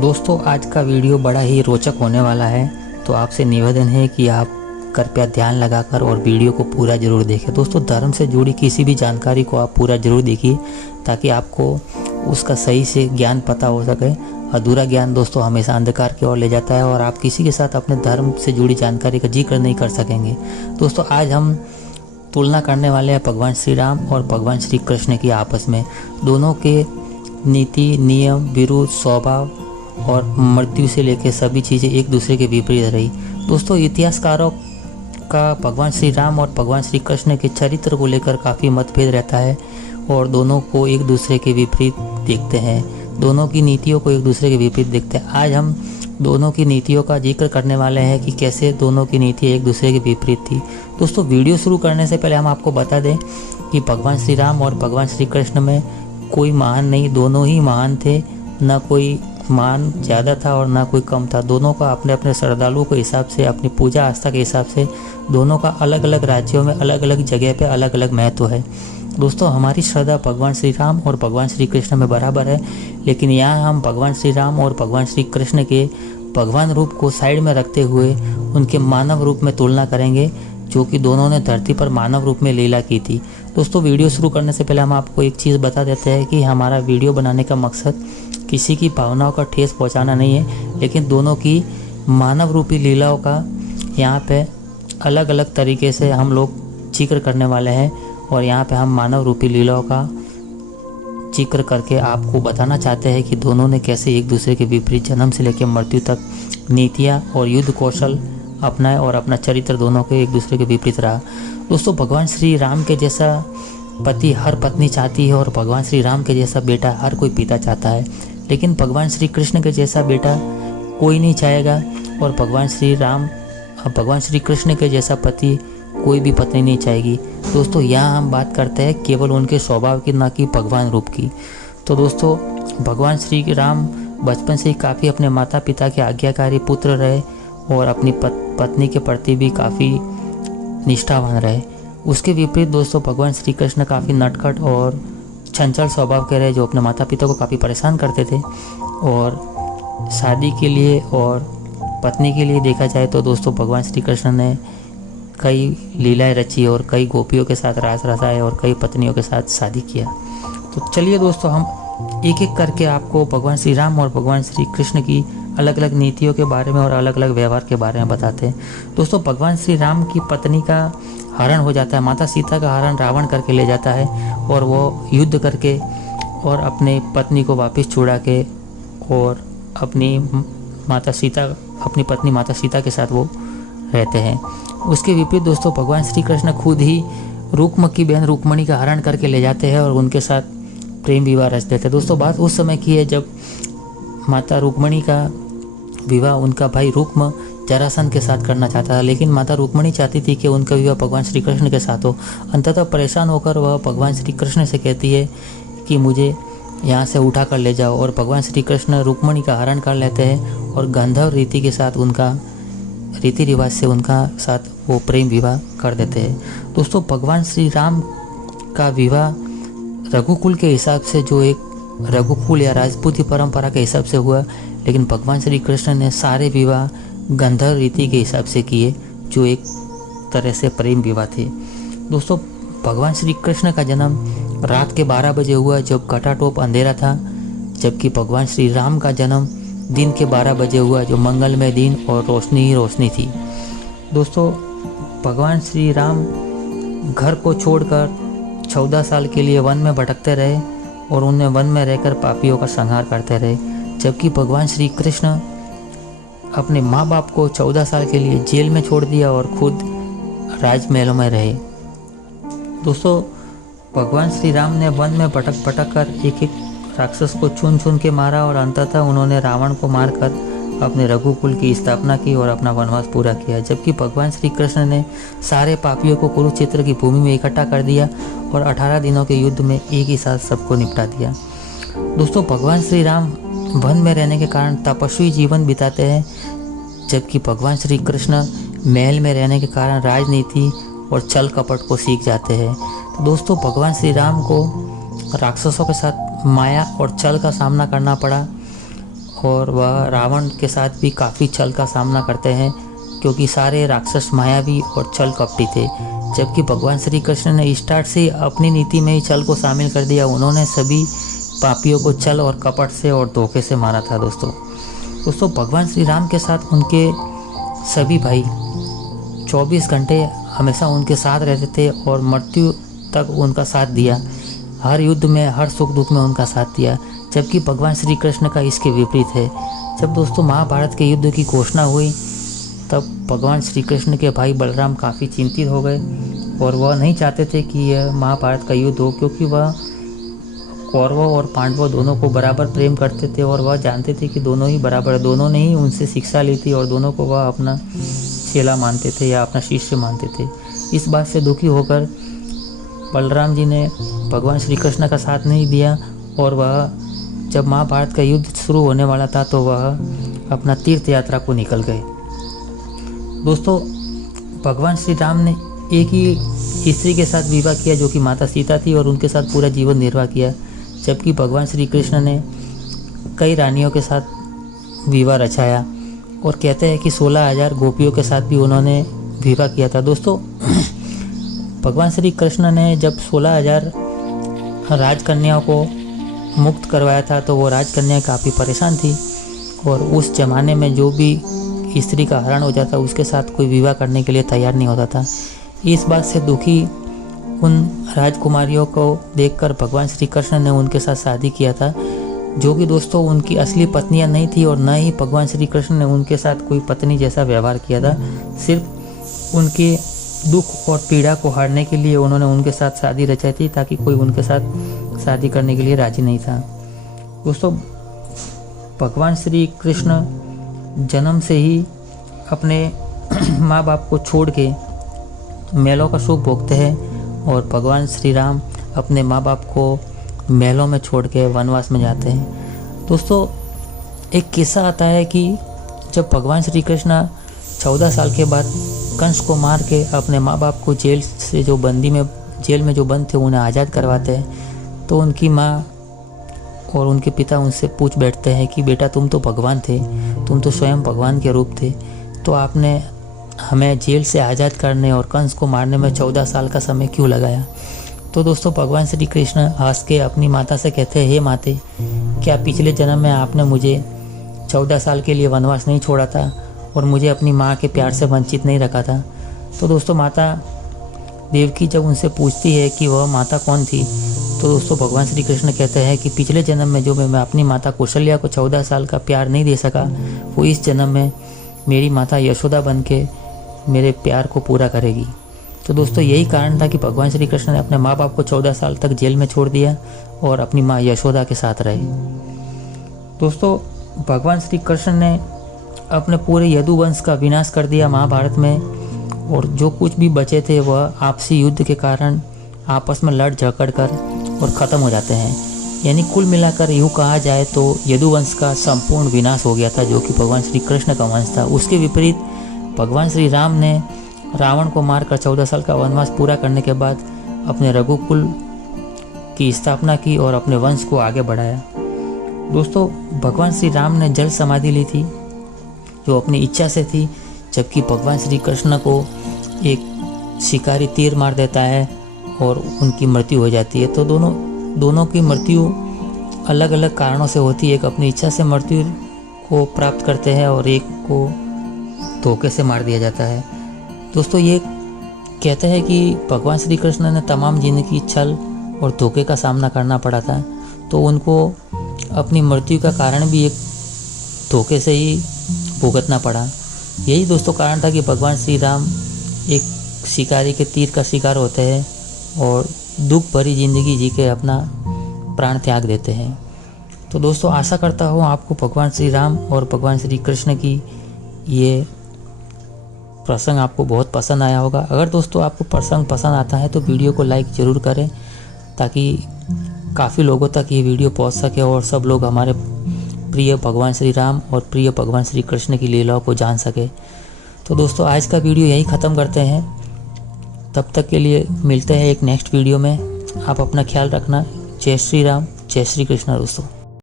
दोस्तों आज का वीडियो बड़ा ही रोचक होने वाला है, तो आपसे निवेदन है कि आप कृपया ध्यान लगाकर और वीडियो को पूरा जरूर देखें। दोस्तों धर्म से जुड़ी किसी भी जानकारी को आप पूरा जरूर देखिए ताकि आपको उसका सही से ज्ञान पता हो सके। अधूरा ज्ञान दोस्तों हमेशा अंधकार की ओर ले जाता है और आप किसी के साथ अपने धर्म से जुड़ी जानकारी का जिक्र नहीं कर सकेंगे। दोस्तों आज हम तुलना करने वाले हैं भगवान श्री राम और भगवान श्री कृष्ण की आपस में। दोनों के नीति, नियम, विरुद्ध, स्वभाव और मृत्यु से लेकर सभी चीज़ें एक दूसरे के विपरीत रही। दोस्तों इतिहासकारों का भगवान श्री राम और भगवान श्री कृष्ण के चरित्र को लेकर काफ़ी मतभेद रहता है और दोनों को एक दूसरे के विपरीत देखते हैं, दोनों की नीतियों को एक दूसरे के विपरीत देखते हैं। आज हम दोनों की नीतियों का जिक्र करने वाले हैं कि कैसे दोनों की नीति एक दूसरे के विपरीत थी। दोस्तों वीडियो शुरू करने से पहले हम आपको बता दें कि भगवान श्री राम और भगवान श्री कृष्ण में कोई महान नहीं, दोनों ही महान थे। न कोई महान ज़्यादा था और ना कोई कम था। दोनों का अपने अपने श्रद्धालुओं के हिसाब से, अपनी पूजा आस्था के हिसाब से दोनों का अलग अलग राज्यों में अलग अलग जगह पे अलग अलग महत्व है। दोस्तों हमारी श्रद्धा भगवान श्री राम और भगवान श्री कृष्ण में बराबर है, लेकिन यहाँ हम भगवान श्री राम और भगवान श्री कृष्ण के भगवान रूप को साइड में रखते हुए उनके मानव रूप में तुलना करेंगे, जो कि दोनों ने धरती पर मानव रूप में लीला की थी। दोस्तों वीडियो शुरू करने से पहले हम आपको एक चीज़ बता देते हैं कि हमारा वीडियो बनाने का मकसद किसी की भावनाओं का ठेस पहुंचाना नहीं है, लेकिन दोनों की मानव रूपी लीलाओं का यहाँ पे अलग अलग तरीके से हम लोग जिक्र करने वाले हैं और यहाँ पे हम मानव रूपी लीलाओं का जिक्र करके आपको बताना चाहते हैं कि दोनों ने कैसे एक दूसरे के विपरीत जन्म से लेकर मृत्यु तक नीतियाँ और युद्ध कौशल अपनाए और अपना चरित्र दोनों के एक दूसरे के विपरीत रहा। दोस्तों भगवान श्री राम के जैसा पति हर पत्नी चाहती है और भगवान श्री राम के जैसा बेटा हर कोई पिता चाहता है, लेकिन भगवान श्री कृष्ण के जैसा बेटा कोई नहीं चाहेगा और भगवान श्री कृष्ण के जैसा पति कोई भी पत्नी नहीं चाहेगी। दोस्तों यहाँ हम बात करते हैं केवल उनके स्वभाव की, ना कि भगवान रूप की। तो दोस्तों भगवान श्री राम बचपन से ही काफ़ी अपने माता पिता के आज्ञाकारी पुत्र रहे और अपनी पत्नी के प्रति भी काफ़ी निष्ठावान रहे। उसके विपरीत दोस्तों भगवान श्री कृष्ण काफ़ी नटखट और चंचल स्वभाव के रहे, जो अपने माता पिता को काफ़ी परेशान करते थे। और शादी के लिए और पत्नी के लिए देखा जाए तो दोस्तों भगवान श्री कृष्ण ने कई लीलाएं रची और कई गोपियों के साथ रास रचाए और कई पत्नियों के साथ शादी किया। तो चलिए दोस्तों हम एक एक करके आपको भगवान श्री राम और भगवान श्री कृष्ण की अलग अलग नीतियों के बारे में और अलग अलग व्यवहार के बारे में बताते हैं। दोस्तों भगवान श्री राम की पत्नी का हरण हो जाता है, माता सीता का हरण रावण करके ले जाता है और वो युद्ध करके और अपने पत्नी को वापस छुड़ा के और अपनी पत्नी माता सीता के साथ वो रहते हैं। उसके विपरीत दोस्तों भगवान श्री कृष्ण खुद ही रुक्म की बहन रुक्मणी का हरण करके ले जाते हैं और उनके साथ प्रेम विवाह रच देते हैं। दोस्तों बात उस समय की है जब माता रुक्मणी का विवाह उनका भाई रुक्म जरासंध के साथ करना चाहता था, लेकिन माता रुक्मणी चाहती थी कि उनका विवाह भगवान श्री कृष्ण के साथ हो। अंततः परेशान होकर वह भगवान श्री कृष्ण से कहती है कि मुझे यहाँ से उठा कर ले जाओ, और भगवान श्री कृष्ण रुक्मणी का हरण कर लेते हैं और गंधर्व रीति के साथ उनका रीति रिवाज से उनका साथ वो प्रेम विवाह कर देते हैं। दोस्तों भगवान श्री राम का विवाह रघुकुल के हिसाब से, जो एक रघुकुल या राजपूती परंपरा के हिसाब से हुआ, लेकिन भगवान श्री कृष्ण ने सारे विवाह गंधर्व रीति के हिसाब से किए, जो एक तरह से प्रेम विवाह थे। दोस्तों भगवान श्री कृष्ण का जन्म रात के 12 बजे हुआ जब घटाटोप अंधेरा था, जबकि भगवान श्री राम का जन्म दिन के 12 बजे हुआ जो मंगलमय दिन और रोशनी ही रोशनी थी। दोस्तों भगवान श्री राम घर को छोड़कर 14 साल के लिए वन में भटकते रहे और उन्हें वन में रहकर पापियों का संहार करते रहे, जबकि भगवान श्री कृष्ण अपने माँ बाप को 14 साल के लिए जेल में छोड़ दिया और खुद राजमहलों में रहे। दोस्तों भगवान श्री राम ने वन में भटक कर एक एक राक्षस को चुन चुन के मारा और अंततः उन्होंने रावण को मारकर अपने रघुकुल की स्थापना की और अपना वनवास पूरा किया, जबकि भगवान श्री कृष्ण ने सारे पापियों को कुरुक्षेत्र की भूमि में इकट्ठा कर दिया और 18 दिनों के युद्ध में एक ही साथ सबको निपटा दिया। दोस्तों भगवान श्री राम वन में रहने के कारण तपस्वी जीवन बिताते हैं, जबकि भगवान श्री कृष्ण महल में रहने के कारण राजनीति और छल कपट को सीख जाते हैं। तो दोस्तों भगवान श्री राम को राक्षसों के साथ माया और छल का सामना करना पड़ा और वह रावण के साथ भी काफ़ी छल का सामना करते हैं, क्योंकि सारे राक्षस मायावी और छल कपटी थे। जबकि भगवान श्री कृष्ण ने स्टार्ट से अपनी नीति में ही छल को शामिल कर दिया। उन्होंने सभी पापियों को छल और कपट से और धोखे से मारा था। दोस्तों भगवान श्री राम के साथ उनके सभी भाई 24 घंटे हमेशा उनके साथ रहते थे और मृत्यु तक उनका साथ दिया। हर युद्ध में, हर सुख दुख में उनका साथ दिया। जबकि भगवान श्री कृष्ण का इसके विपरीत है। जब दोस्तों महाभारत के युद्ध की घोषणा हुई, तब भगवान श्री कृष्ण के भाई बलराम काफ़ी चिंतित हो गए और वह नहीं चाहते थे कि यह महाभारत का युद्ध हो, क्योंकि वह कौरवों और पांडवों दोनों को बराबर प्रेम करते थे और वह जानते थे कि दोनों ही बराबर, दोनों ने ही उनसे शिक्षा ली थी और दोनों को वह अपना चेला मानते थे या अपना शिष्य मानते थे। इस बात से दुखी होकर बलराम जी ने भगवान श्री कृष्ण का साथ नहीं दिया और वह जब महाभारत का युद्ध शुरू होने वाला था तो वह अपना तीर्थ यात्रा को निकल गए। दोस्तों भगवान श्री राम ने एक ही स्त्री के साथ विवाह किया जो कि माता सीता थी और उनके साथ पूरा जीवन निर्वाह किया। जबकि भगवान श्री कृष्ण ने कई रानियों के साथ विवाह रचाया और कहते हैं कि 16,000 गोपियों के साथ भी उन्होंने विवाह किया था। दोस्तों भगवान श्री कृष्ण ने जब 16,000 राजकन्याओं को मुक्त करवाया था तो वो राजकन्या काफ़ी परेशान थी और उस ज़माने में जो भी स्त्री का हरण हो जाता उसके साथ कोई विवाह करने के लिए तैयार नहीं होता था। इस बात से दुखी उन राजकुमारियों को देखकर भगवान श्री कृष्ण ने उनके साथ शादी किया था, जो कि दोस्तों उनकी असली पत्नियां नहीं थी और न ही भगवान श्री कृष्ण ने उनके साथ कोई पत्नी जैसा व्यवहार किया था। सिर्फ उनके दुख और पीड़ा को हरने के लिए उन्होंने उनके साथ शादी रचाई थी, ताकि कोई उनके साथ शादी करने के लिए राजी नहीं था। दोस्तों भगवान श्री कृष्ण जन्म से ही अपने माँ बाप को छोड़ के महलों का सुख भोगते हैं और भगवान श्री राम अपने माँ बाप को महलों में छोड़ के वनवास में जाते हैं। दोस्तों एक किस्सा आता है कि जब भगवान श्री कृष्ण 14 साल के बाद कंस को मार के अपने माँ बाप को जेल में जो बंद थे उन्हें आज़ाद करवाते हैं, तो उनकी माँ और उनके पिता उनसे पूछ बैठते हैं कि बेटा तुम तो भगवान थे, तुम तो स्वयं भगवान के रूप थे, तो आपने हमें जेल से आज़ाद करने और कंस को मारने में 14 साल का समय क्यों लगाया। तो दोस्तों भगवान श्री कृष्ण हंस के अपनी माता से कहते हैं, हे माते, क्या पिछले जन्म में आपने मुझे 14 साल के लिए वनवास नहीं छोड़ा था और मुझे अपनी माँ के प्यार से वंचित नहीं रखा था। तो दोस्तों माता देवकी जब उनसे पूछती है कि वह माता कौन थी, तो दोस्तों भगवान श्री कृष्ण कहते हैं कि पिछले जन्म में जो मैं अपनी माता कौशल्या को 14 साल का प्यार नहीं दे सका, वो इस जन्म में मेरी माता यशोदा बन के मेरे प्यार को पूरा करेगी। तो दोस्तों यही कारण था कि भगवान श्री कृष्ण ने अपने माँ बाप को 14 साल तक जेल में छोड़ दिया और अपनी माँ यशोदा के साथ रहे। दोस्तों भगवान श्री कृष्ण ने अपने पूरे यदुवंश का विनाश कर दिया महाभारत में, और जो कुछ भी बचे थे वह आपसी युद्ध के कारण आपस में लड़ झगड़ कर और ख़त्म हो जाते हैं। यानी कुल मिलाकर यूँ कहा जाए तो यदुवंश का संपूर्ण विनाश हो गया था, जो कि भगवान श्री कृष्ण का वंश था। उसके विपरीत भगवान श्री राम ने रावण को मारकर 14 साल का वनवास पूरा करने के बाद अपने रघुकुल की स्थापना की और अपने वंश को आगे बढ़ाया। दोस्तों भगवान श्री राम ने जल समाधि ली थी जो अपनी इच्छा से थी, जबकि भगवान श्री कृष्ण को एक शिकारी तीर मार देता है और उनकी मृत्यु हो जाती है। तो दोनों की मृत्यु अलग अलग कारणों से होती है। एक अपनी इच्छा से मृत्यु को प्राप्त करते हैं और एक को धोखे से मार दिया जाता है। दोस्तों ये कहते हैं कि भगवान श्री कृष्ण ने तमाम जिंदगी छल और धोखे का सामना करना पड़ा था, तो उनको अपनी मृत्यु का कारण भी एक धोखे से ही भुगतना पड़ा। यही दोस्तों कारण था कि भगवान श्री राम एक शिकारी के तीर का शिकार होते हैं और दुख भरी जिंदगी जी के अपना प्राण त्याग देते हैं। तो दोस्तों आशा करता हूँ आपको भगवान श्री राम और भगवान श्री कृष्ण की ये प्रसंग आपको बहुत पसंद आया होगा। अगर दोस्तों आपको प्रसंग पसंद आता है तो वीडियो को लाइक ज़रूर करें, ताकि काफ़ी लोगों तक ये वीडियो पहुंच सके और सब लोग हमारे प्रिय भगवान श्री राम और प्रिय भगवान श्री कृष्ण की लीलाओं को जान सके। तो दोस्तों आज का वीडियो यही ख़त्म करते हैं। तब तक के लिए मिलते हैं एक नेक्स्ट वीडियो में। आप अपना ख्याल रखना। जय श्री राम, जय श्री कृष्ण दोस्तों।